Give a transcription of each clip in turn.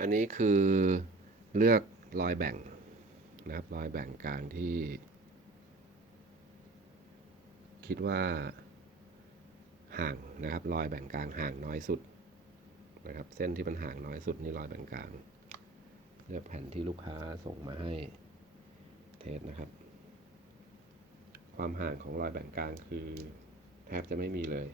อันนี้คือเลือกรอยแบ่งนะครับรอยแบ่งกลางที่ คิดว่าห่างนะครับรอยแบ่งกลางห่างน้อยสุดนะครับเส้นที่มันห่างน้อยสุดนี่รอยแบ่งกลางเลือกแผ่นที่ลูกค้าส่งมาให้เทสนะครับ ความห่างของรอยแบ่งกลางคือแทบจะไม่มีเลย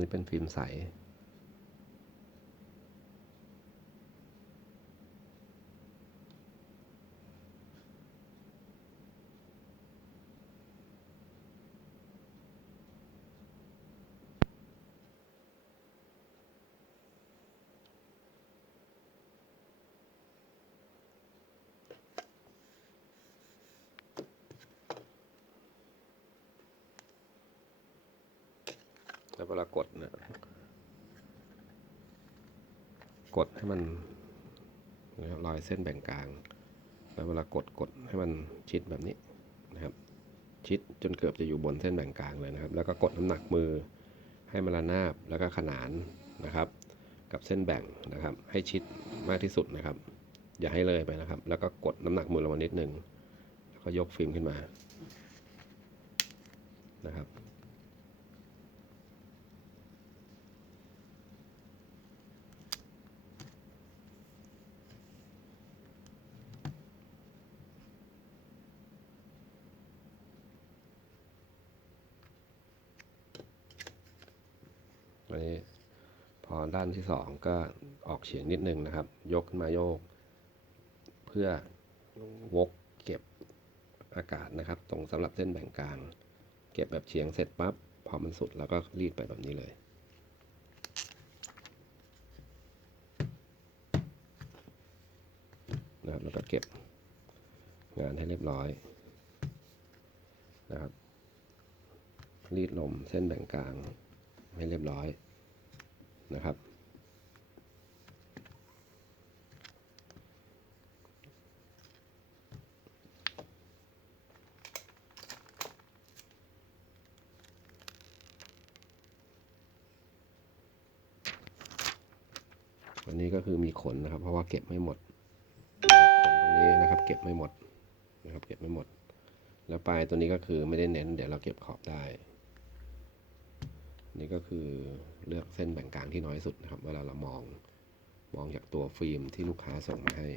มันเป็นฟิล์มใส แล้วเวลากดเนี่ยกดให้มันนะครับรอยเส้นแบ่งกลาง แล้วเวลากดกดให้มันชิดแบบนี้นะครับ ชิดจนเกือบจะอยู่บนเส้นแบ่งกลางเลยนะครับ แล้วก็กดน้ำหนักมือให้มันระนาบแล้วก็ขนานนะครับ กับเส้นแบ่งนะครับ ให้ชิดมากที่สุดนะครับ อย่าให้เลยไปนะครับ แล้วก็กดน้ำหนักมือลงมานิดนึงแล้วก็ยกฟิล์มขึ้นมานะครับ อั นนี้ พอด้านที่สองก็ออกเฉียงนิดนึงนะครับ ยกขึ้นมาโยก เพื่อวกเก็บอากาศนะครับ ตรงสำหรับเส้นแบ่งกลาง เก็บแบบเฉียงเสร็จปั๊บพอมันสุดแล้วก็รีดไปแบบนี้เลยนะครับแล้วก็เก็บงานให้เรียบร้อยนะครับรีดลมเส้นแบ่งกลางให้เรียบร้อย นะครับวันนี้ก็คือมีขนนะครับ เพราะว่าเก็บไม่หมด ขนตรงนี้นะครับ เก็บไม่หมดนะครับ เก็บไม่หมด แล้วปลายตัวนี้ก็คือไม่ได้เน้น เดี๋ยวเราเก็บขอบได้ นี่ก็คือเลือกเส้นแบ่งกลางที่น้อยสุดนะครับ เวลาเรามองมองจากตัวฟิล์มที่ลูกค้าส่งมาให้